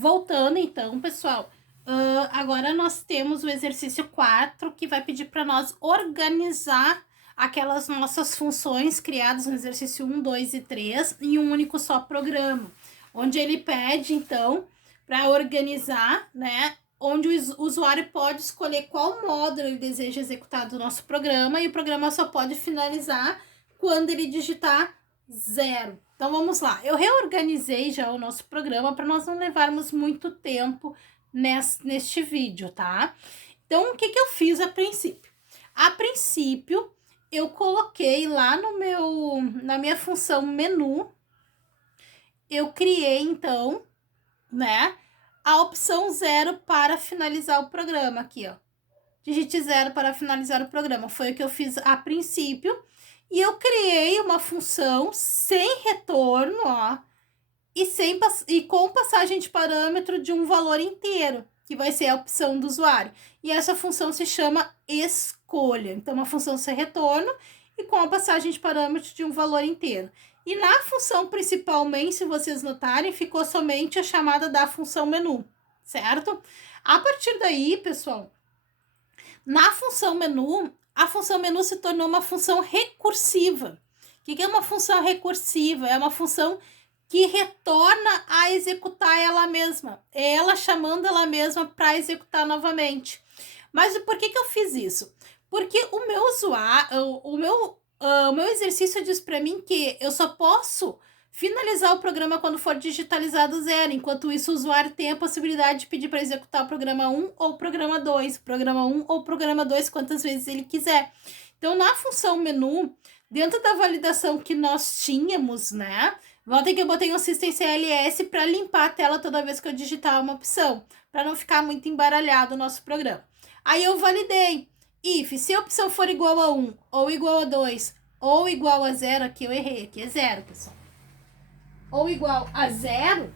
Voltando então, pessoal, agora nós temos o exercício 4, que vai pedir para nós organizar aquelas nossas funções criadas no exercício 1, 2 e 3 em um único só programa, onde ele pede, então, para organizar, né, onde o usuário pode escolher qual módulo ele deseja executar do nosso programa, e o programa só pode finalizar quando ele digitar 0. Então vamos lá, eu reorganizei já o nosso programa para nós não levarmos muito tempo neste vídeo, tá? Então o que eu fiz a princípio? A princípio eu coloquei lá na minha função menu, eu criei então, né, a opção 0 para finalizar o programa aqui, ó. Digite 0 para finalizar o programa, foi o que eu fiz a princípio. E eu criei uma função sem retorno, ó, e com passagem de parâmetro de um valor inteiro, que vai ser a opção do usuário. E essa função se chama escolha. Então, uma função sem retorno e com a passagem de parâmetro de um valor inteiro. E na função principalmente, se vocês notarem, ficou somente a chamada da função menu, certo? A partir daí, pessoal, na função menu, a função menu se tornou uma função recursiva. O que é uma função recursiva? É uma função que retorna a executar ela mesma. É ela chamando ela mesma para executar novamente. Mas por que eu fiz isso? Porque o meu usuário, o meu exercício diz para mim que eu só posso finalizar o programa quando for digitalizado 0. Enquanto isso, o usuário tem a possibilidade de pedir para executar o programa 1 ou o programa 2. Programa 1 ou programa 2, quantas vezes ele quiser. Então, na função menu, dentro da validação que nós tínhamos, né? Voltem que eu botei um System CLS para limpar a tela toda vez que eu digitar uma opção, para não ficar muito embaralhado o nosso programa. Aí eu validei. If, se a opção for igual a 1, ou igual a 2, ou igual a 0, aqui eu errei, aqui é 0, pessoal. Ou igual a 0,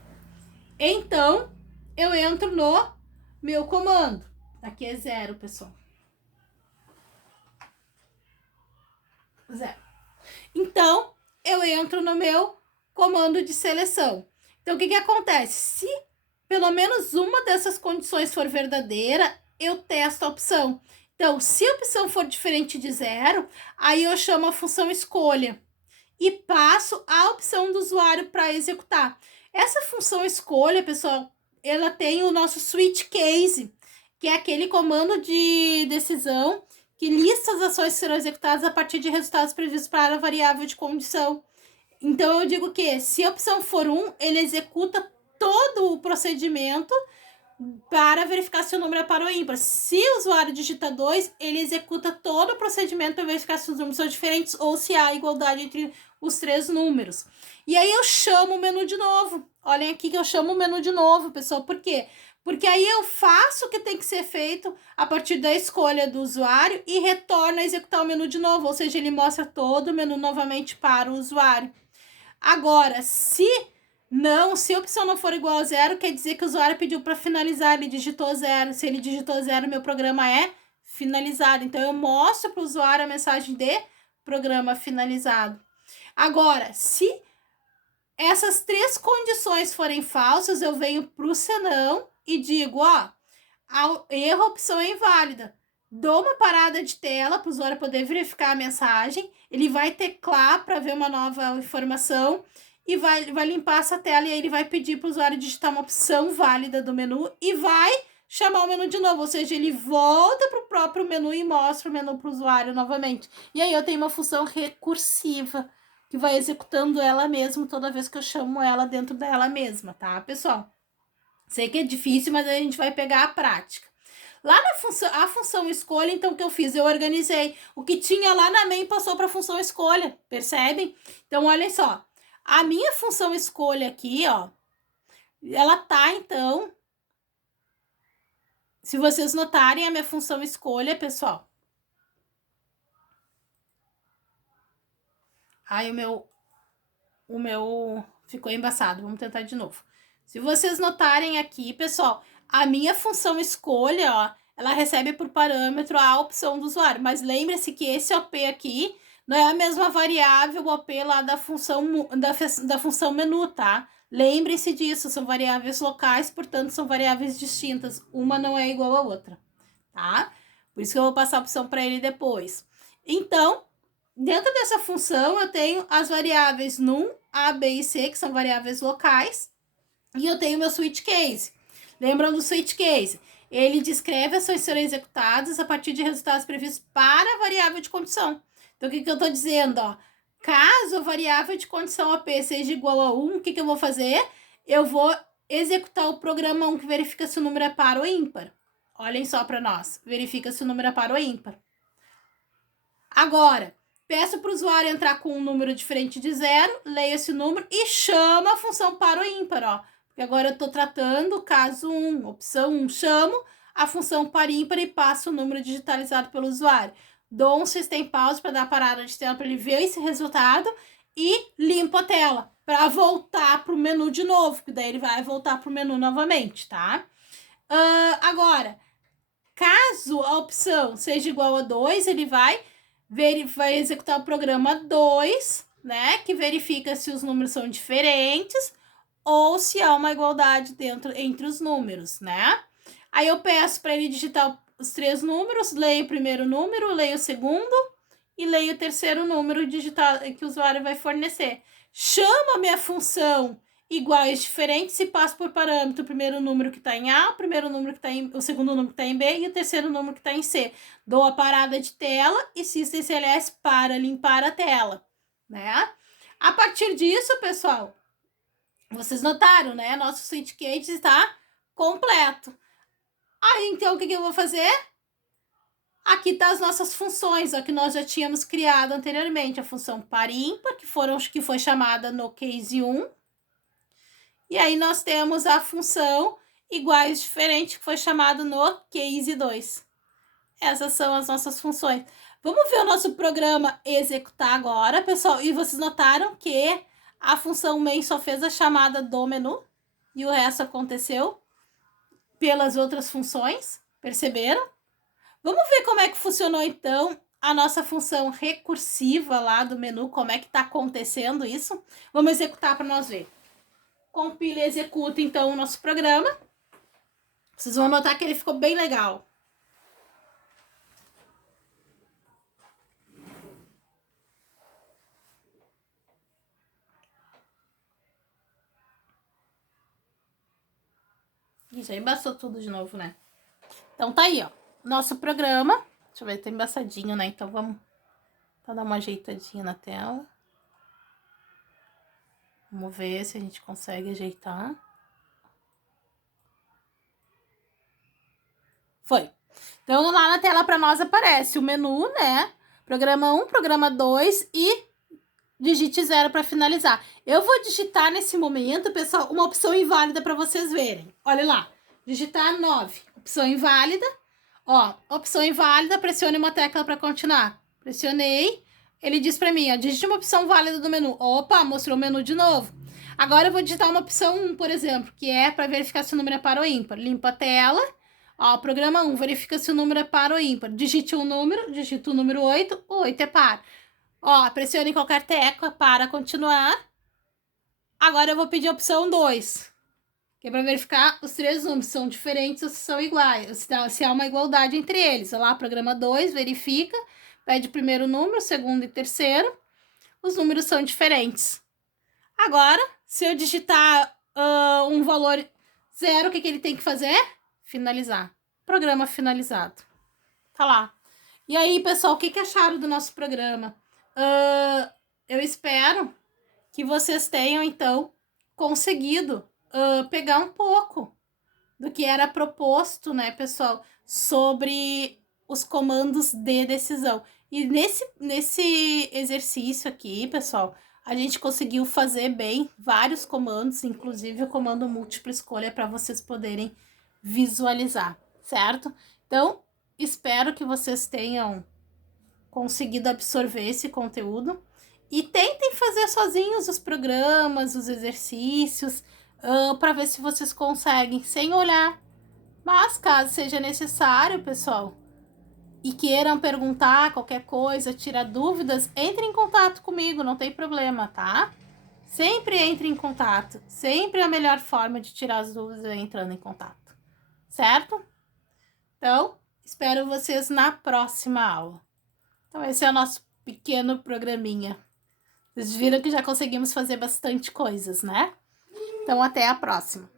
então eu entro no meu comando. Aqui é 0, pessoal. 0. Então, eu entro no meu comando de seleção. Então, o que acontece? Se pelo menos uma dessas condições for verdadeira, eu testo a opção. Então, se a opção for diferente de 0, aí eu chamo a função escolha e passo a opção do usuário para executar. Essa função escolha, pessoal, ela tem o nosso switch case, que é aquele comando de decisão que lista as ações que serão executadas a partir de resultados previstos para a variável de condição. Então, eu digo que se a opção for 1, ele executa todo o procedimento para verificar se o número é par ou ímpar. Se o usuário digita 2, ele executa todo o procedimento para verificar se os números são diferentes ou se há igualdade entre os 3 números. E aí eu chamo o menu de novo. Olhem aqui que eu chamo o menu de novo, pessoal. Por quê? Porque aí eu faço o que tem que ser feito a partir da escolha do usuário e retorno a executar o menu de novo. Ou seja, ele mostra todo o menu novamente para o usuário. Agora, se a opção não for igual a 0, quer dizer que o usuário pediu para finalizar, ele digitou 0. Se ele digitou 0, meu programa é finalizado. Então, eu mostro para o usuário a mensagem de programa finalizado. Agora, se essas 3 condições forem falsas, eu venho para o senão e digo, ó, erro, a opção é inválida. Dou uma parada de tela para o usuário poder verificar a mensagem, ele vai teclar para ver uma nova informação e vai limpar essa tela, e aí ele vai pedir para o usuário digitar uma opção válida do menu e vai chamar o menu de novo, ou seja, ele volta para o próprio menu e mostra o menu para o usuário novamente. E aí eu tenho uma função recursiva que vai executando ela mesma toda vez que eu chamo ela dentro dela mesma, tá, pessoal? Sei que é difícil, mas a gente vai pegar a prática. Lá na função escolha, então, o que eu fiz? Eu organizei. O que tinha lá na main passou para a função escolha, percebem? Então, olhem só. A minha função escolha aqui, ó, ela tá, então... Se vocês notarem a minha função escolha, pessoal... Ai, o meu ficou embaçado. Vamos tentar de novo. Se vocês notarem aqui, pessoal, a minha função escolha, ó, ela recebe por parâmetro a opção do usuário. Mas lembre-se que esse OP aqui não é a mesma variável OP lá da função menu, tá? Lembrem-se disso, são variáveis locais, portanto, são variáveis distintas. Uma não é igual à outra, tá? Por isso que eu vou passar a opção para ele depois. Então, dentro dessa função, eu tenho as variáveis num, A, B e C, que são variáveis locais, e eu tenho meu switch case. Lembram do switch case? Ele descreve ações serão executadas a partir de resultados previstos para a variável de condição. Então, o que eu estou dizendo? Ó? Caso a variável de condição AP seja igual a 1, o que eu vou fazer? Eu vou executar o programa 1 que verifica se o número é par ou ímpar. Olhem só para nós. Verifica se o número é par ou ímpar. Agora, peço para o usuário entrar com um número diferente de 0, leia esse número e chama a função par ou ímpar, ó. Porque agora eu estou tratando o caso 1, opção 1, chamo a função par ímpar e passo o número digitalizado pelo usuário. Dou um system pause para dar parada de tela para ele ver esse resultado e limpo a tela para voltar para o menu de novo, que daí ele vai voltar para o menu novamente, tá? Agora, caso a opção seja igual a 2, ele vai executar o programa 2, né? Que verifica se os números são diferentes ou se há uma igualdade entre os números, né? Aí eu peço para ele digitar os 3 números, leio o primeiro número, leio o segundo e leio o terceiro número digital que o usuário vai fornecer. Chama a minha função iguais diferentes e passo por parâmetro o primeiro número que está em A, o segundo número que está em B e o terceiro número que está em C. Dou a parada de tela e System CLS para limpar a tela, né? A partir disso, pessoal, vocês notaram, né? Nosso switch case está completo. Aí, então, o que eu vou fazer? Aqui tá as nossas funções, ó, que nós já tínhamos criado anteriormente. A função par ímpar, que foi chamada no case 1. E aí, nós temos a função iguais diferente, que foi chamada no case 2. Essas são as nossas funções. Vamos ver o nosso programa executar agora, pessoal. E vocês notaram que a função main só fez a chamada do menu e o resto aconteceu pelas outras funções, perceberam? Vamos ver como é que funcionou, então, a nossa função recursiva lá do menu, como é que está acontecendo isso. Vamos executar para nós ver. Compila e executa, então, o nosso programa. Vocês vão notar que ele ficou bem legal. E já embaçou tudo de novo, né? Então, tá aí, ó. Nosso programa. Deixa eu ver, tá embaçadinho, né? Então, vamos dar uma ajeitadinha na tela. Vamos ver se a gente consegue ajeitar. Foi. Então, lá na tela para nós aparece o menu, né? Programa 1, programa 2 e digite 0 para finalizar. Eu vou digitar nesse momento, pessoal, uma opção inválida para vocês verem. Olha lá. Digitar 9. Opção inválida. Ó, opção inválida, pressione uma tecla para continuar. Pressionei. Ele diz para mim, ó, digite uma opção válida do menu. Opa, mostrou o menu de novo. Agora eu vou digitar uma opção 1, por exemplo, que é para verificar se o número é par ou ímpar. Limpa a tela. Ó, programa 1, verifica se o número é par ou ímpar. Digite um número, digita o número 8, o 8 é par. Ó, pressione qualquer tecla para continuar. Agora eu vou pedir a opção 2, que é para verificar os 3 números, se são diferentes ou se são iguais, se há uma igualdade entre eles. Olha lá, programa 2, verifica, pede o primeiro número, segundo e terceiro. Os números são diferentes. Agora, se eu digitar um valor 0, o que ele tem que fazer? Finalizar. Programa finalizado. Tá lá. E aí, pessoal, o que acharam do nosso programa? Eu espero que vocês tenham, então, conseguido pegar um pouco do que era proposto, né, pessoal, sobre os comandos de decisão. E nesse exercício aqui, pessoal, a gente conseguiu fazer bem vários comandos, inclusive o comando múltipla escolha para vocês poderem visualizar, certo? Então, espero que vocês tenham conseguido absorver esse conteúdo e tentem fazer sozinhos os programas, os exercícios, para ver se vocês conseguem, sem olhar. Mas, caso seja necessário, pessoal, e queiram perguntar qualquer coisa, tirar dúvidas, entre em contato comigo, não tem problema, tá? Sempre entre em contato. Sempre a melhor forma de tirar as dúvidas é entrando em contato. Certo? Então, espero vocês na próxima aula. Então, esse é o nosso pequeno programinha. Vocês viram que já conseguimos fazer bastante coisas, né? Então, até a próxima.